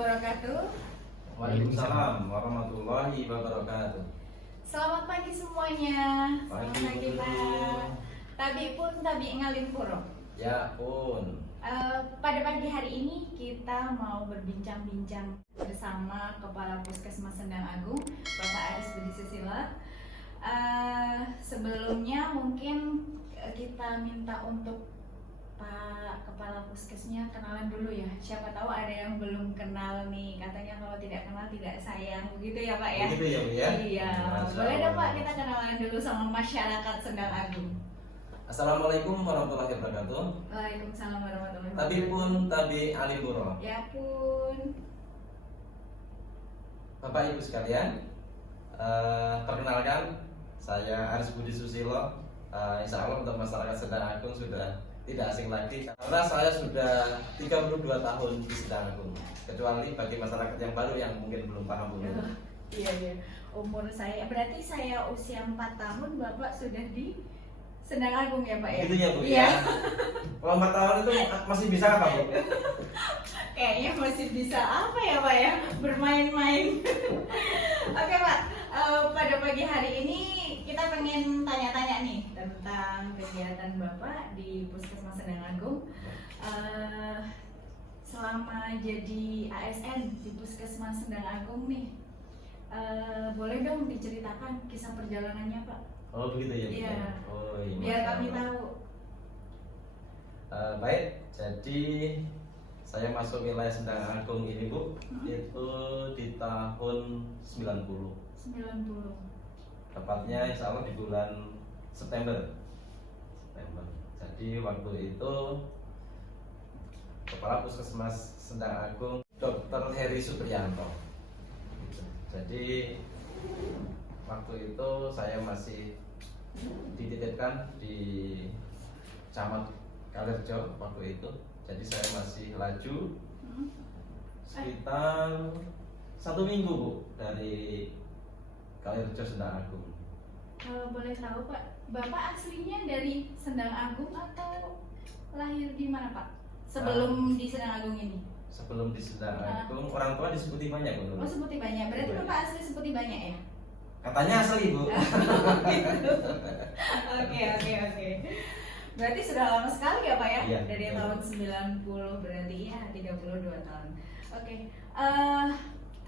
wabarakatuh. Waalaikumsalam warahmatullahi wabarakatuh. Selamat pagi semuanya. Selamat pagi Pak. Tabi pun tabi ngalin puro. Ya pun. Pada pagi hari ini kita mau berbincang-bincang bersama Kepala Puskesmas Sendang Agung, Bapak Aris Budi Susilo. Sebelumnya mungkin kita minta untuk Pak Kepala Puskesnya kenalan dulu ya. Siapa tahu ada yang belum kenal nih. Katanya kalau tidak kenal tidak sayang. Begitu ya Pak ya? Begitu ya Bu ya? Iya. Boleh dong Pak kita kenalan dulu sama masyarakat Sendang Agung. Assalamualaikum warahmatullahi wabarakatuh. Waalaikumsalam warahmatullahi Tabi wabarakatuh. pun tabi alim buro. Ya pun. Bapak Ibu sekalian, perkenalkan saya Aris Budi Susilo. Insya Allah untuk masyarakat Sendang Agung sudah tidak asing lagi karena saya sudah 32 tahun di Sendang Agung. Kecuali bagi masyarakat yang baru yang mungkin belum paham Bu. Iya. Umur saya berarti saya usia 4 tahun, Bapak sudah di Sendang Agung ya Pak ya? Gitu ya Bu Iya. ya. Kalau 4 tahun itu masih bisa apa Bu? Kayaknya masih bisa apa ya Pak ya? Bermain-main. Oke Pak, pada pagi hari ini kita pengen tanya-tanya nih tentang kegiatan Bapak di Puskesmas Sendang Agung. Selama jadi ASN di Puskesmas Sendang Agung nih, boleh dong diceritakan kisah perjalanannya Pak? Oh begitu ya Bu. Iya. Oh iya. Biar kami Masya Allah. tahu. Baik, jadi saya masuk wilayah Sendang Agung ini Bu, itu di tahun 90. 90. Tepatnya insya Allah di bulan September. Jadi waktu itu Kepala Puskesmas Sendang Agung Dr. Heri Supriyanto. Jadi waktu itu saya masih dititipkan di Camat Kalirjo waktu itu. Jadi saya masih laju sekitar 1 minggu Bu dari Kalirjo Sendang Agung. Kalau boleh tahu Pak, Bapak aslinya dari Sendang Agung atau lahir di mana Pak? Sebelum di Sendang Agung ini? Sebelum di Sendang Agung, orang tua disebut banyak Bu. Oh Seputi Banyak, berarti Bapak asli Seputi Banyak ya? Katanya asli Bu. Oke. Berarti sudah lama sekali ya Pak ya? Iya, Dari betul. tahun 90 berarti ya 32 tahun. Oke.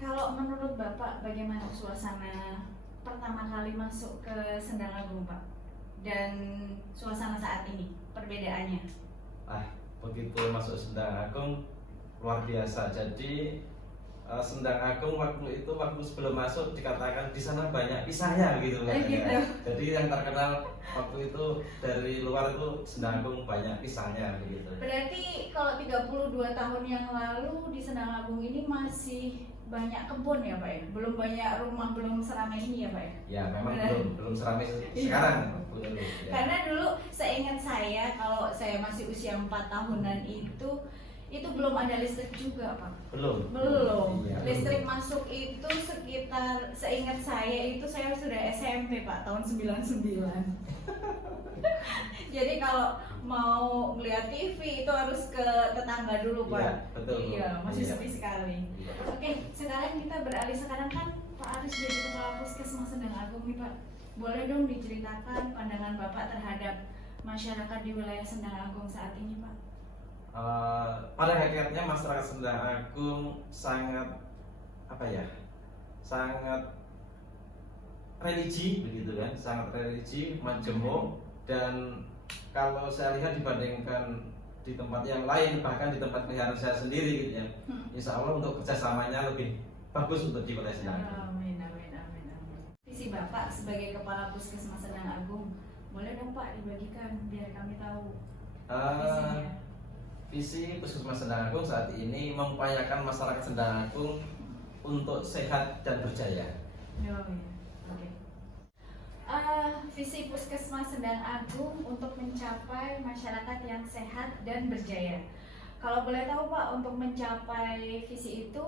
Kalau menurut Bapak bagaimana suasana pertama kali masuk ke Sendang Agung Pak? Dan suasana saat ini, perbedaannya? Begitu masuk Sendang Agung luar biasa. Jadi Sendang Agung waktu sebelum masuk dikatakan di sana banyak pisahnya gitu katanya. Gitu. Jadi yang terkenal waktu itu dari luar itu Sendang Agung banyak pisahnya begitu. Berarti kalau 32 tahun yang lalu di Sendang Agung ini masih banyak kebun ya Pak ya? Belum banyak rumah, belum seramai ini ya Pak ya? Ya memang Benar. belum seramai Iya. sekarang Bu, dulu, ya. Karena dulu seingat saya kalau saya masih usia 4 tahunan itu belum ada listrik juga Pak. Belum. Iya. Listrik masuk itu sekitar, seingat saya itu saya sudah SMP Pak, tahun 99. Jadi kalau mau melihat TV itu harus ke tetangga dulu Pak. Iya, betul, Bu. Iya, masih Iya. sepi sekali. Iya. Oke, sekarang kita beralih, sekarang kan Pak Aris jadi Kepala Puskesmas Sendang Agung nih Pak. Boleh dong diceritakan pandangan Bapak terhadap masyarakat di wilayah Sendang Agung saat ini Pak? Pada hakikatnya masyarakat Sendang Agung sangat sangat religi begitu kan, sangat religi, majemuk, dan kalau saya lihat dibandingkan di tempat yang lain, bahkan di tempat peliharaan saya sendiri gitu ya, insya Allah untuk kerjasamanya lebih bagus untuk di wilayah Sendang Agung. Amin. Visi Bapak sebagai Kepala Puskesmas Sendang Agung, boleh dong Pak dibagikan biar kami tahu visinya. Visi Puskesmas Sendang Agung saat ini mengupayakan masyarakat Sendang Agung untuk sehat dan berjaya. Oh, iya. Oke. Visi Puskesmas Sendang Agung untuk mencapai masyarakat yang sehat dan berjaya. Kalau boleh tahu Pak, untuk mencapai visi itu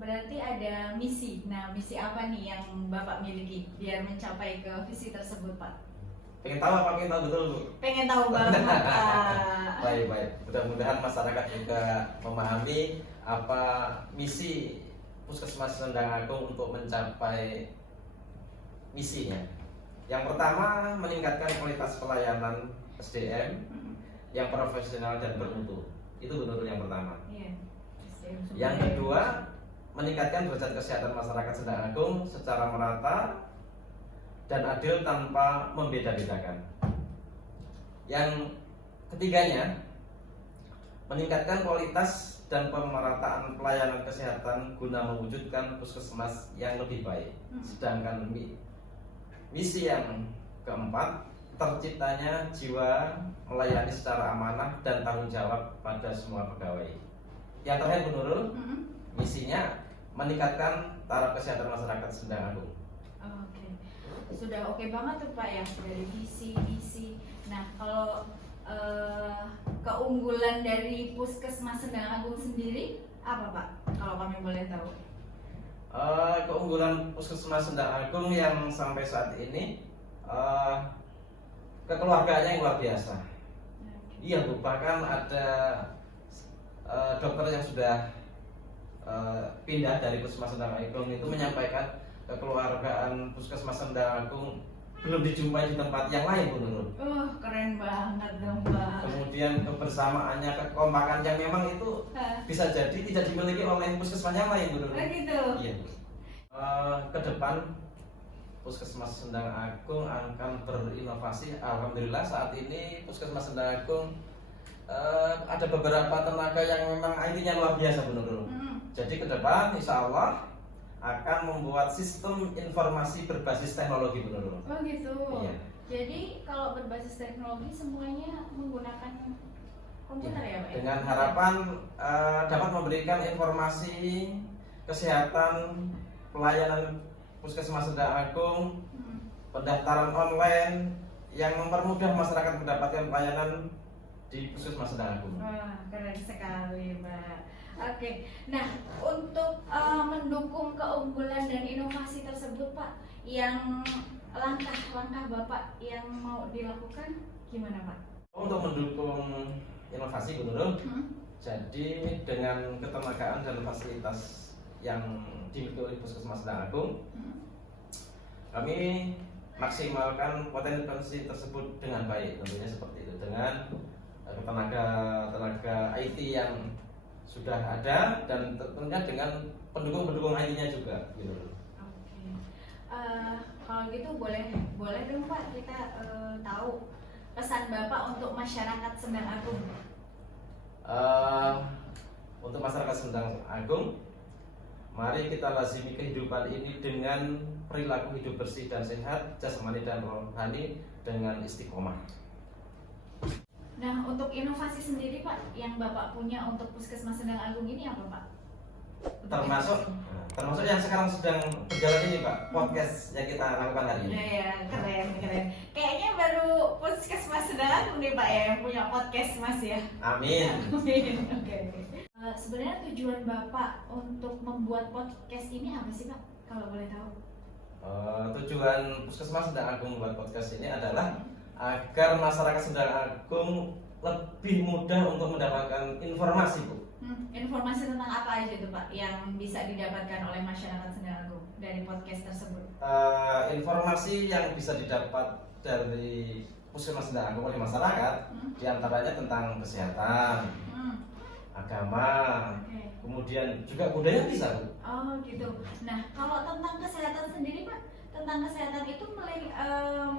berarti ada misi. Nah, misi apa nih yang Bapak miliki biar mencapai ke visi tersebut Pak? Pengen tahu apa pengen tahu betul Bu? Pengen tahu banget Pak. Baik. Mudah-mudahan masyarakat juga memahami apa misi Puskesmas Sendang Agung untuk mencapai misinya. Yang pertama, meningkatkan kualitas pelayanan SDM yang profesional dan bermutu. Itu betul yang pertama. Iya. Yang kedua, meningkatkan derajat kesehatan masyarakat Sendang Agung secara merata dan adil tanpa membeda-bedakan. Yang ketiganya, meningkatkan kualitas dan pemerataan pelayanan kesehatan guna mewujudkan puskesmas yang lebih baik. Sedangkan misi yang keempat, terciptanya jiwa melayani secara amanah dan tanggung jawab pada semua pegawai. Yang terakhir Bu Nurul, misinya meningkatkan taraf kesehatan masyarakat Sendang Agung. Oke. Sudah oke banget tuh Pak ya, dari visi misi. Nah, kalau keunggulan dari Puskesmas Sendang Agung sendiri apa Pak? Kalau kami boleh tahu. Keunggulan Puskesmas Sendang Agung yang sampai saat ini kekeluargaannya yang luar biasa. Iya Bu, bahkan ada dokter yang sudah pindah dari Puskesmas Sendang Agung itu menyampaikan kekeluargaan Puskesmas Sendang Agung belum dijumpai di tempat yang lain Bu Nurul. Keren banget dong Pak. Kemudian kebersamaannya, kekompakan yang memang itu bisa jadi tidak dimiliki oleh puskesmas yang lain Bu Nurul. Gitu. Iya. Ke depan Puskesmas Sendang Agung akan berinovasi. Alhamdulillah saat ini Puskesmas Sendang Agung ada beberapa tenaga yang memang IT-nya luar biasa Bu Nurul. Jadi ke depan insya Allah akan membuat sistem informasi berbasis teknologi Bu Nurul. Oh gitu. Iya. Jadi kalau berbasis teknologi semuanya menggunakan komputer ya Pak? Dengan harapan dapat memberikan informasi kesehatan, pelayanan Puskesmas Sendang Agung, pendaftaran online yang mempermudah masyarakat mendapatkan pelayanan di Puskesmas Sendang Agung. Wah, keren sekali Mbak. Oke, nah untuk mendukung keunggulan dan inovasi tersebut Pak, yang langkah-langkah Bapak yang mau dilakukan gimana Pak? Untuk mendukung inovasi Bu Nurul, jadi dengan ketenagaan dan fasilitas yang dimiliki oleh Puskesmas Sendang Agung, kami maksimalkan potensi tersebut dengan baik, tentunya seperti itu, dengan tenaga IT yang sudah ada dan tentunya dengan pendukung IT-nya juga gitu. Oke. Kalau gitu boleh dong Pak kita tahu pesan Bapak untuk masyarakat Sendang Agung. Untuk masyarakat Sendang Agung, mari kita lazimi kehidupan ini dengan perilaku hidup bersih dan sehat, jasmani dan rohani dengan istiqomah. Nah, untuk inovasi sendiri Pak, yang Bapak punya untuk Puskesmas Sendang Agung ini apa Pak? Termasuk yang sekarang sedang berjalan ini Pak, podcast yang kita lakukan hari ini. Ya, keren. Kayaknya baru Puskesmas Sendang Agung nih Pak ya yang punya podcast Mas ya. Amin. Oke. Sebenarnya tujuan Bapak untuk membuat podcast ini apa sih Pak? Kalau boleh tahu. Tujuan Puskesmas Sendang Agung membuat podcast ini adalah agar masyarakat Sendang Agung lebih mudah untuk mendapatkan informasi Bu. Informasi tentang apa aja tuh Pak yang bisa didapatkan oleh masyarakat Sendang Agung dari podcast tersebut? Informasi yang bisa didapat dari Puskesmas Sendang Agung oleh masyarakat diantaranya tentang kesehatan, agama, kemudian juga budaya bisa Bu. Oh gitu. Nah kalau tentang kesehatan sendiri Pak, tentang kesehatan itu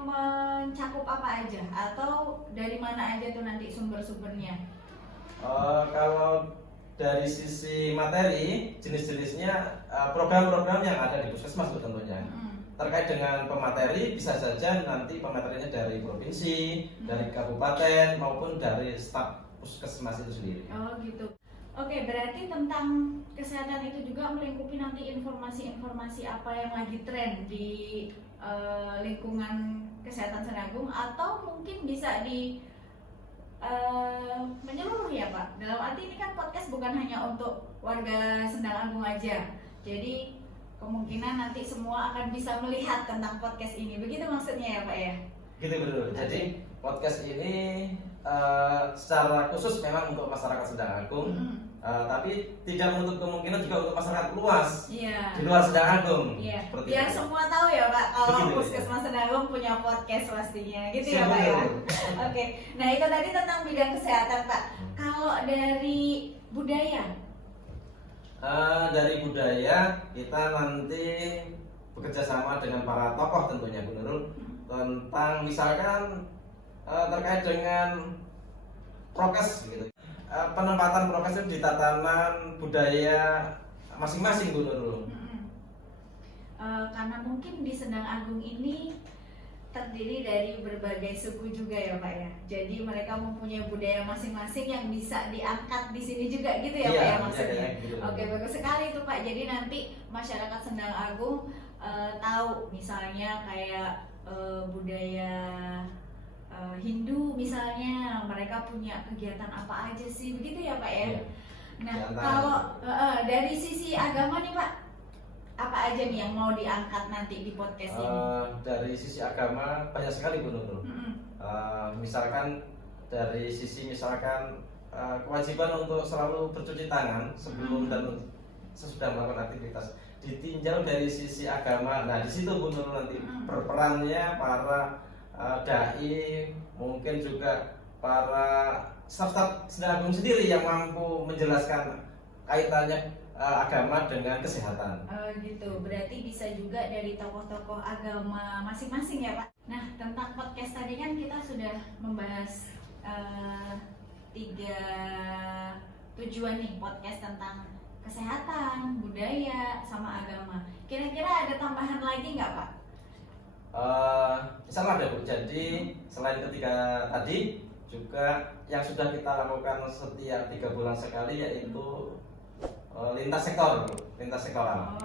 mencakup apa aja atau dari mana aja tuh nanti sumber-sumbernya? Kalau dari sisi materi, jenis-jenisnya program-program yang ada di Puskesmas Bu tentunya. Terkait dengan pemateri bisa saja nanti pematerinya dari provinsi, dari kabupaten maupun dari staf Puskesmas itu sendiri. Oh gitu. Oke, berarti tentang kesehatan itu juga melingkupi nanti informasi-informasi apa yang lagi tren di lingkungan kesehatan Sendang Agung atau mungkin bisa di menyeluruh ya Pak. Dalam arti ini kan podcast bukan hanya untuk warga Sendang Agung aja. Jadi kemungkinan nanti semua akan bisa melihat tentang podcast ini. Begitu maksudnya ya Pak ya? Gitu betul. Jadi podcast ini secara khusus memang untuk masyarakat Sendang Agung, tapi tidak menutup kemungkinan juga untuk masyarakat luas Iya. di luar Sendang Agung. Iya. Seperti Biar itu. semua tahu ya Pak, kalau Begitu, Puskesmas Sendang Agung punya podcast pastinya, gitu ya Siap, Pak ya. betul. Oke. Nah itu tadi tentang bidang kesehatan Pak. Kalau dari budaya, Dari budaya kita nanti bekerja sama dengan para tokoh tentunya Bu Nurul tentang misalkan terkait dengan prokes gitu. Penempatan prokes itu di tatanan budaya masing-masing Bu Nurul. karena mungkin di Sendang Agung ini terdiri dari berbagai suku juga ya Pak ya. Jadi mereka mempunyai budaya masing-masing yang bisa diangkat di sini juga gitu ya Iya, Pak ya iya, maksudnya. iya, gitu. Oke, bagus sekali itu Pak. Jadi nanti masyarakat Sendang Agung tahu misalnya kayak budaya Hindu misalnya, mereka punya kegiatan apa aja sih, begitu ya Pak ya. Iya. Nah, Diantara- kalau dari sisi agama nih Pak, apa aja nih yang mau diangkat nanti di podcast ini? Dari sisi agama banyak sekali Bu Nurul. Misalkan dari sisi kewajiban untuk selalu bercuci tangan sebelum dan sesudah melakukan aktivitas, ditinjau dari sisi agama. Nah di situ Bu Nurul nanti berperannya para dai, mungkin juga para staf Sendang Agung sendiri yang mampu menjelaskan kaitannya agama dengan kesehatan. Gitu, berarti bisa juga dari tokoh-tokoh agama masing-masing ya Pak. Nah, tentang podcast tadi kan kita sudah membahas 3 tujuan nih podcast tentang kesehatan, budaya, sama agama. Kira-kira ada tambahan lagi nggak Pak? Misalnya ada Bu, jadi selain ketiga tadi juga yang sudah kita lakukan setiap 3 bulan sekali yaitu lintas sektoral.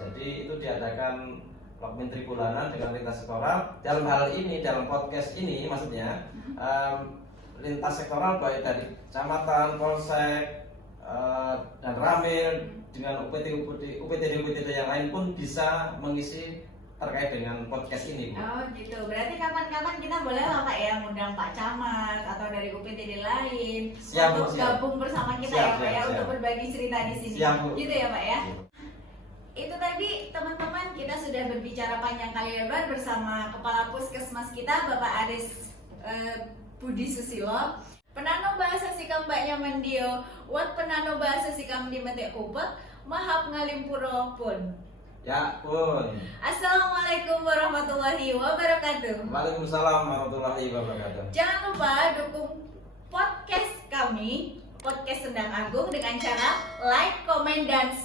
Jadi itu diadakan menteri bulanan dengan lintas sektoral. Dalam hal ini, dalam podcast ini maksudnya lintas sektoral baik dari kecamatan, polsek, dan ramil dengan UPTD yang lain pun bisa mengisi terkait dengan podcast ini Bu. Gitu, berarti kapan-kapan kita boleh lah Pak ya ngundang Pak Camat atau dari UPTD lain Siap, untuk siap. gabung bersama kita Siap, ya Pak ya siap. untuk berbagi cerita di sini. Siap, Bu. Gitu ya Pak ya. Itu tadi teman-teman, kita sudah berbicara panjang kali lebar bersama Kepala Puskesmas kita Bapak Aris Budi Susilo. Penano bahasa sikam mbaknya mendio, wat penano bahasa sikam di mete upet, mahap ngalimpuro pun. Ya pun. Assalamualaikum warahmatullahi wabarakatuh. Waalaikumsalam warahmatullahi wabarakatuh. Jangan lupa dukung podcast kami, podcast Sendang Agung dengan cara like, komen, dan